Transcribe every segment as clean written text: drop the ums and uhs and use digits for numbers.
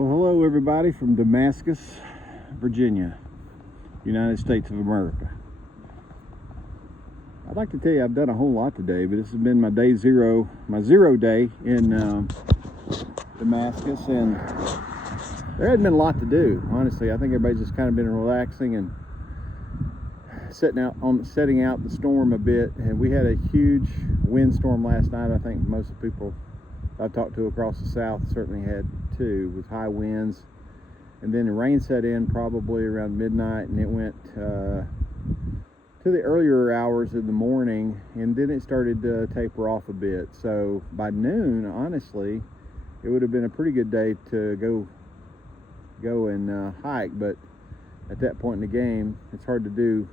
Well, hello everybody from Damascus, Virginia, United States of America. I'd like to tell you I've done a whole lot today, but this has been my zero day in Damascus, and there hadn't been a lot to do, honestly. I think everybody's just kind of been relaxing and setting out the storm a bit. And we had a huge windstorm last night. I think most of the people I've talked to across the south certainly had too, with high winds. And then the rain set in probably around midnight, and it went to the earlier hours in the morning, and then it started to taper off a bit. So by noon, honestly, it would have been a pretty good day to go and hike. But at that point in the game, it's hard to do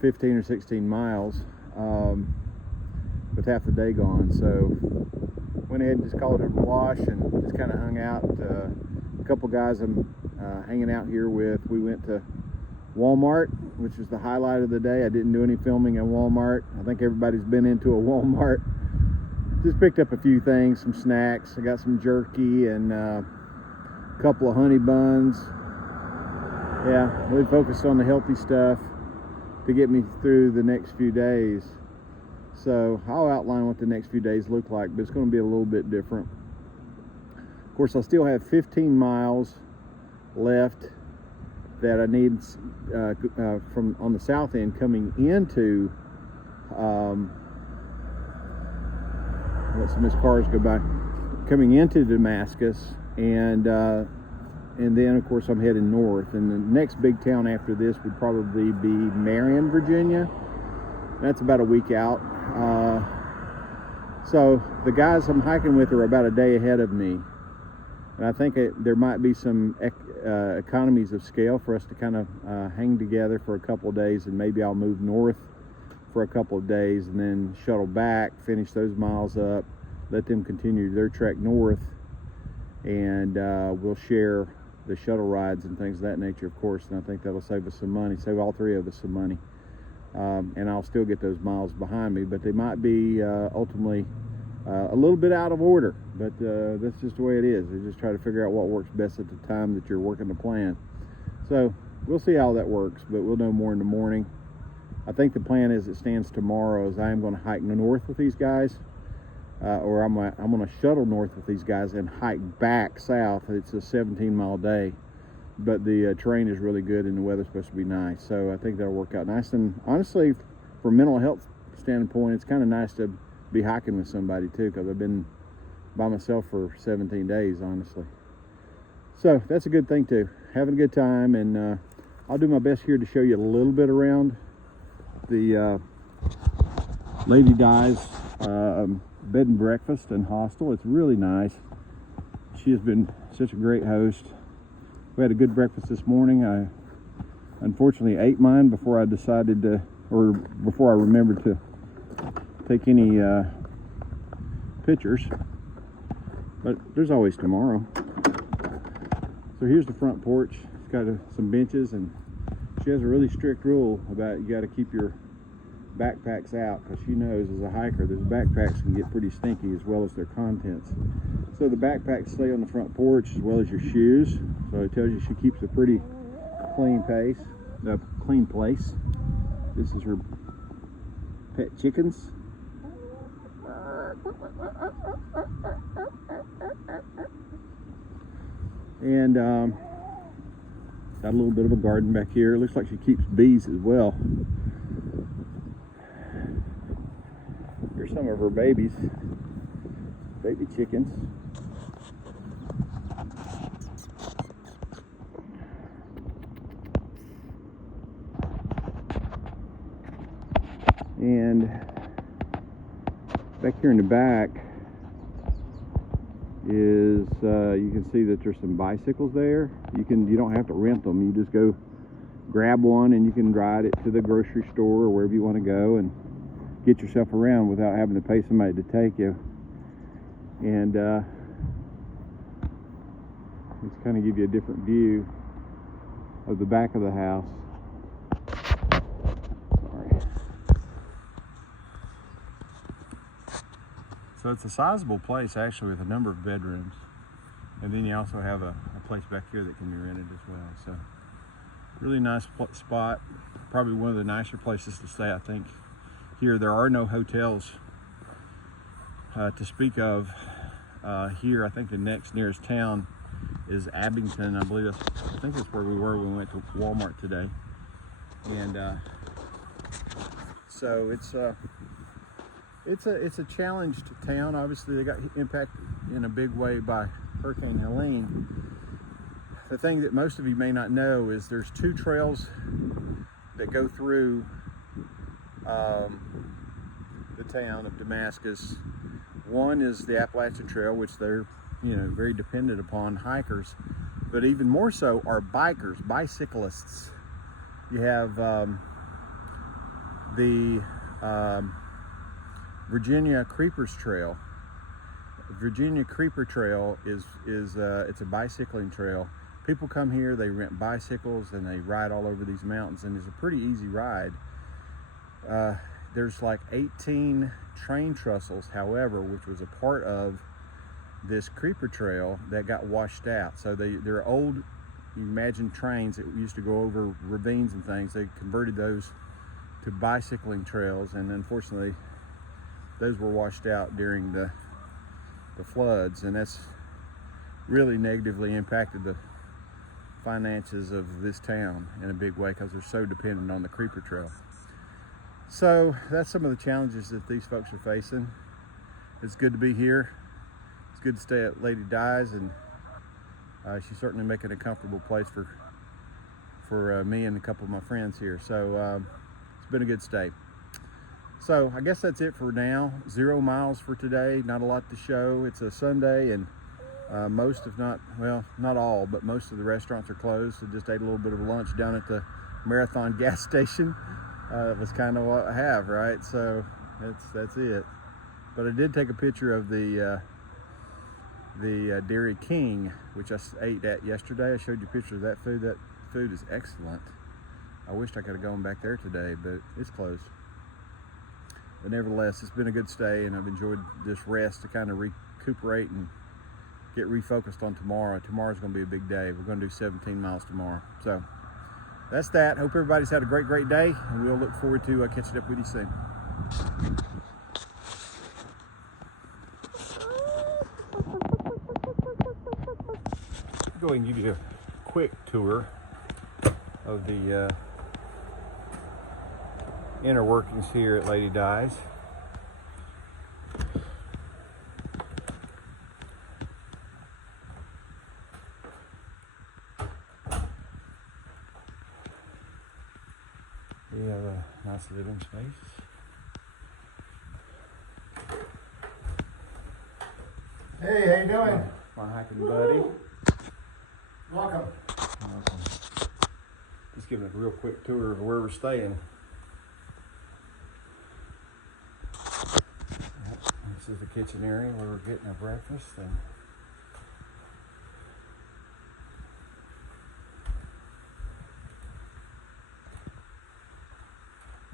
15 or 16 miles with half the day gone. So went ahead and just called it a wash and just kind of hung out. A couple guys I'm hanging out here with, we went to Walmart, which was the highlight of the day. I didn't do any filming at Walmart. I think everybody's been into a Walmart. Just picked up a few things, some snacks. I got some jerky and a couple of honey buns. Yeah, really focused on the healthy stuff to get me through the next few days. So I'll outline what the next few days look like, but it's going to be a little bit different. Of course, I still have 15 miles left that I need from on the south end coming into let some of these cars go by, coming into Damascus, and then of course I'm heading north, and the next big town after this would probably be Marion, Virginia. That's about a week out. So the guys I'm hiking with are about a day ahead of me, and I think there might be some economies of scale for us to kind of hang together for a couple of days, and maybe I'll move north for a couple of days and then shuttle back, finish those miles up, let them continue their trek north, and we'll share the shuttle rides and things of that nature, of course. And I think that'll save us some money, save all three of us some money. And I'll still get those miles behind me, but they might be ultimately a little bit out of order, but that's just the way it is. You just try to figure out what works best at the time that you're working the plan. So we'll see how that works, but we'll know more in the morning. I think the plan as it stands tomorrow is I am going to hike north with these guys, or I'm going to shuttle north with these guys and hike back south. It's a 17-mile day, but the terrain is really good and the weather's supposed to be nice, so I think that'll work out nice. And honestly, from a mental health standpoint, it's kind of nice to be hiking with somebody too, because I've been by myself for 17 days, honestly. So that's a good thing too. Having a good time, and I'll do my best here to show you a little bit around the Lady Di's bed and breakfast and hostel. It's really nice. She has been such a great host. We had a good breakfast this morning. I unfortunately ate mine before I decided to, or before I remembered to take any pictures, but there's always tomorrow. So here's the front porch. It's got some benches, and she has a really strict rule about you got to keep your backpacks out, because she knows as a hiker those backpacks can get pretty stinky as well as their contents. So the backpacks stay on the front porch as well as your shoes. So it tells you she keeps a pretty clean place. This is her pet chickens. And got a little bit of a garden back here. It looks like she keeps bees as well. Here's some of her baby chickens. And back here in the back is you can see that there's some bicycles there. You don't have to rent them. You just go grab one and you can ride it to the grocery store or wherever you want to go and get yourself around without having to pay somebody to take you. And just kind of give you a different view of the back of the house. So it's a sizable place, actually, with a number of bedrooms. And then you also have a place back here that can be rented as well. So really nice spot. Probably one of the nicer places to stay, I think. Here, there are no hotels to speak of. Here, I think the next nearest town is Abington. I think that's where we were when we went to Walmart today. And so it's a challenged town. Obviously, they got impacted in a big way by Hurricane Helene. The thing that most of you may not know is there's two trails that go through the town of Damascus. One is the Appalachian Trail, which they're very dependent upon hikers, but even more so are bicyclists. You have the Virginia Creepers Trail. Virginia Creeper Trail is it's a bicycling trail. People come here, they rent bicycles, and they ride all over these mountains, and it's a pretty easy ride. There's like 18 train trestles, however, which was a part of this Creeper Trail that got washed out. So they're old, you imagine trains that used to go over ravines and things. They converted those to bicycling trails, and unfortunately those were washed out during the floods, and that's really negatively impacted the finances of this town in a big way because they're so dependent on the Creeper Trail. So that's some of the challenges that these folks are facing. It's good to be here. It's good to stay at Lady Di's, and she's certainly making a comfortable place for me and a couple of my friends here. So it's been a good stay. So I guess that's it for now. 0 miles for today. Not a lot to show. It's a Sunday, and most, if not, well, not all, but most of the restaurants are closed. So just ate a little bit of lunch down at the Marathon gas station. It was kind of what I have, right? So that's it. But I did take a picture of the Dairy King, which I ate at yesterday. I showed you pictures of that food. That food is excellent. I wished I could have gone back there today, but it's closed. But nevertheless, it's been a good stay, and I've enjoyed this rest to kind of recuperate and get refocused on tomorrow. Tomorrow's going to be a big day. We're going to do 17 miles tomorrow. So that's that. Hope everybody's had a great day, and we'll look forward to catching up with you soon. I'll go ahead and give you a quick tour of the inner workings here at Lady Di's. We have a nice living space. Hey, how you doing? My hiking buddy. Welcome. Just giving a real quick tour of where we're staying. This is the kitchen area where we're getting our breakfast, and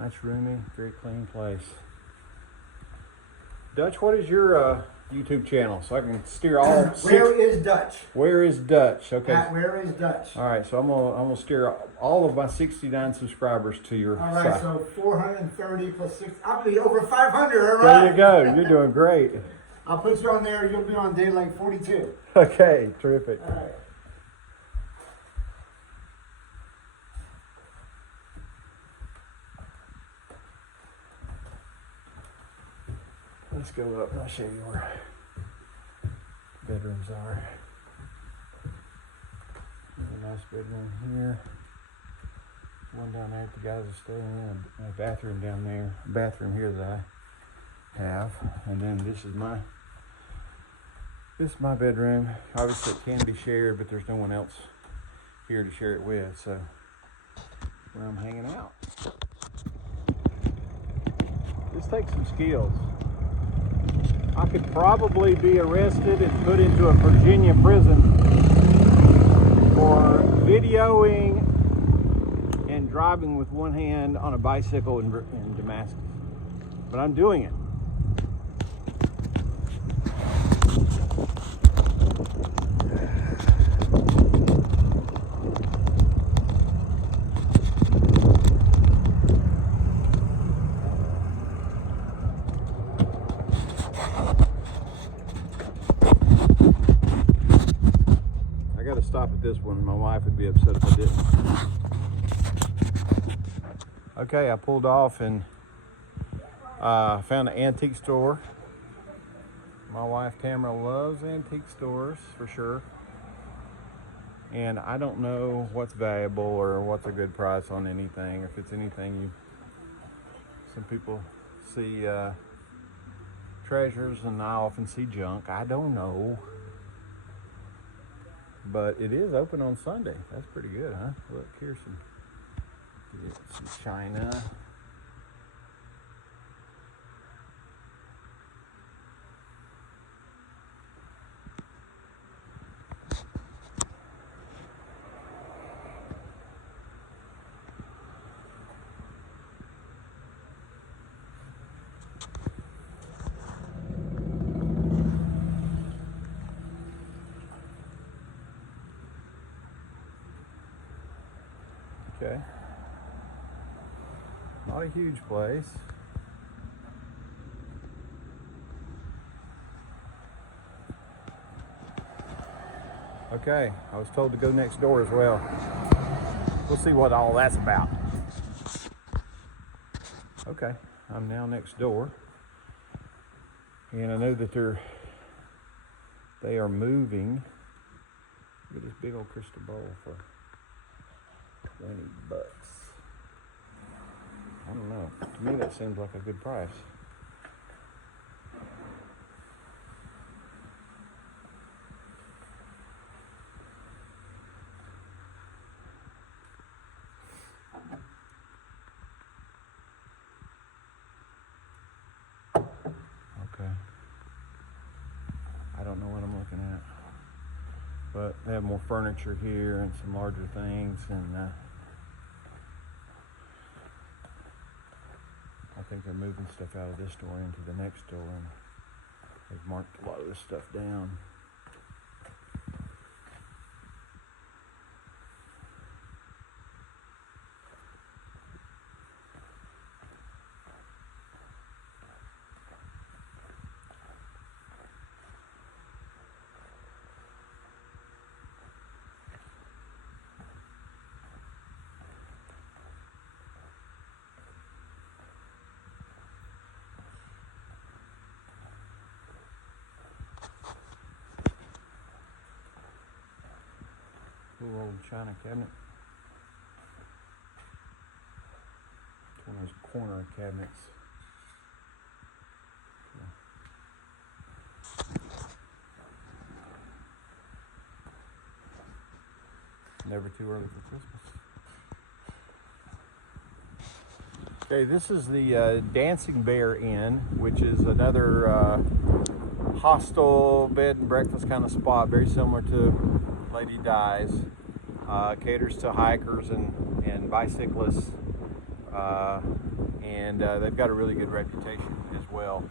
nice, roomy, very clean place. Dutch, what is your YouTube channel, so I can steer all Where is Dutch? Where is Dutch? Okay. Where is Dutch? All right, so I'm gonna steer all of my 69 subscribers to your All site. right, so 430 plus 6, I'll be over 500. All right. There you go. You're doing great. I'll put you on there. You'll be on day like 42. Okay, terrific. All right. Let's go up and I'll show you where bedrooms are. There's a nice bedroom here. One down there that the guys are staying in, and a bathroom down there. A bathroom here that I have. And then this is my bedroom. Obviously it can be shared, but there's no one else here to share it with, so where I'm hanging out. This takes some skills. I could probably be arrested and put into a Virginia prison for videoing and driving with one hand on a bicycle in Damascus. But I'm doing it. stop at this one. My wife would be upset if I didn't. Okay, I pulled off and found an antique store. My wife Tamara loves antique stores for sure. And I don't know what's valuable or what's a good price on anything. If it's anything some people see treasures and I often see junk. I don't know. But it is open on Sunday. That's pretty good, huh? Look, here's some china. Okay. Not a huge place. Okay, I was told to go next door as well. We'll see what all that's about. Okay, I'm now next door. And I know that they are moving. Look at this big old crystal bowl for $20. I don't know. To me, that seems like a good price. Okay. I don't know what I'm looking at. But they have more furniture here and some larger things, and I think they're moving stuff out of this store into the next store, and they've marked a lot of this stuff down. Cool old china cabinet. It's one of those corner cabinets. Never too early for Christmas. Okay, this is the Dancing Bear Inn, which is another hostel bed and breakfast kind of spot, very similar to Lady Di's. Caters to hikers and bicyclists, and they've got a really good reputation as well.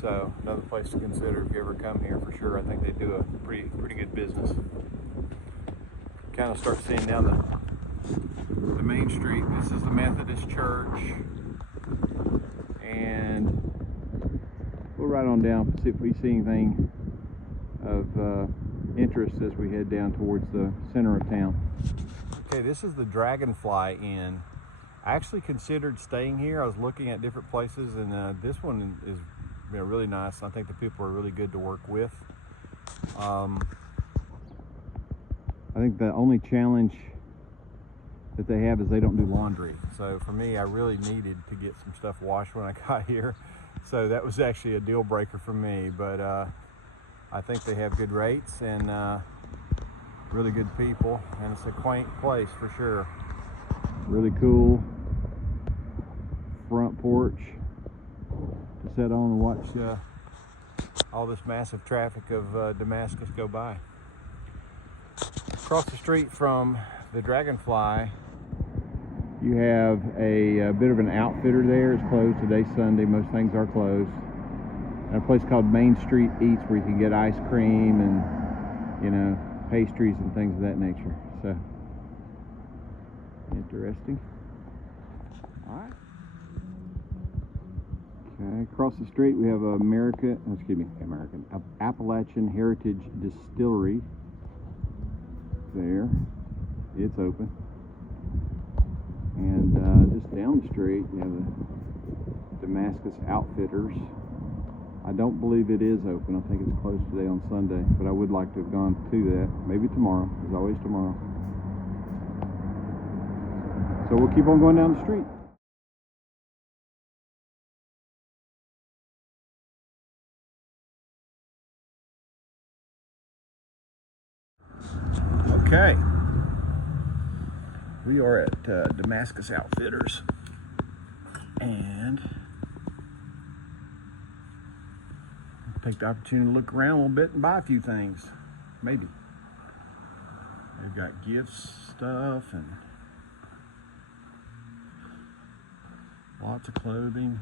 So another place to consider if you ever come here for sure. I think they do a pretty good business. Kind of start seeing down the main street. This is the Methodist Church, and we'll ride on down, see if we see anything of interest as we head down towards the center of town. Okay, this is the Dragonfly Inn. I actually considered staying here. I was looking at different places, and this one is really nice. I think the people are really good to work with. I think the only challenge that they have is they don't do laundry. So for me, I really needed to get some stuff washed when I got here. So that was actually a deal breaker for me, but I think they have good rates and really good people, and it's a quaint place for sure. Really cool front porch to sit on and watch all this massive traffic of Damascus go by. Across the street from the Dragonfly, you have a bit of an outfitter there. It's closed. Today's Sunday. Most things are closed. And a place called Main Street Eats, where you can get ice cream and, pastries and things of that nature. So, interesting. All right. Okay, across the street we have Appalachian Heritage Distillery. there. It's open. And just down the street, you have the Damascus Outfitters. I don't believe it is open. I think it's closed today on Sunday, but I would like to have gone to that. Maybe tomorrow. There's always tomorrow. So we'll keep on going down the street. Okay. We are at Damascus Outfitters, and take the opportunity to look around a little bit and buy a few things, maybe. They've got gifts, stuff, and lots of clothing.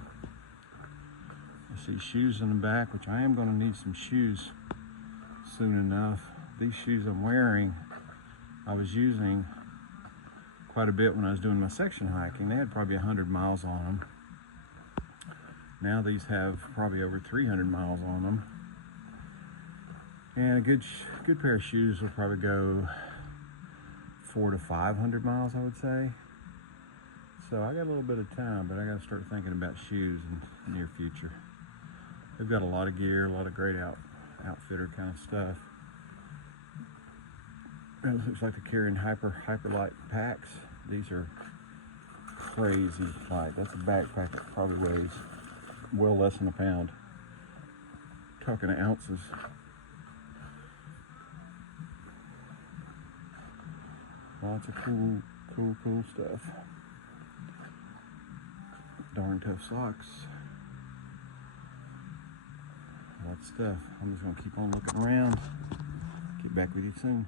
I see shoes in the back, which I am going to need some shoes soon enough. These shoes I'm wearing, I was using quite a bit when I was doing my section hiking. They had probably 100 miles on them. Now these have probably over 300 miles on them. And a good pair of shoes will probably go 400 to 500 miles, I would say. So I got a little bit of time, but I got to start thinking about shoes in the near future. They've got a lot of gear, a lot of great outfitter kind of stuff. And it looks like they're carrying hyper light packs. These are crazy light. That's a backpack that probably weighs well less than a pound. Talking ounces. Lots of cool stuff. Darn tough socks. Lots of stuff. I'm just gonna keep on looking around. Get back with you soon.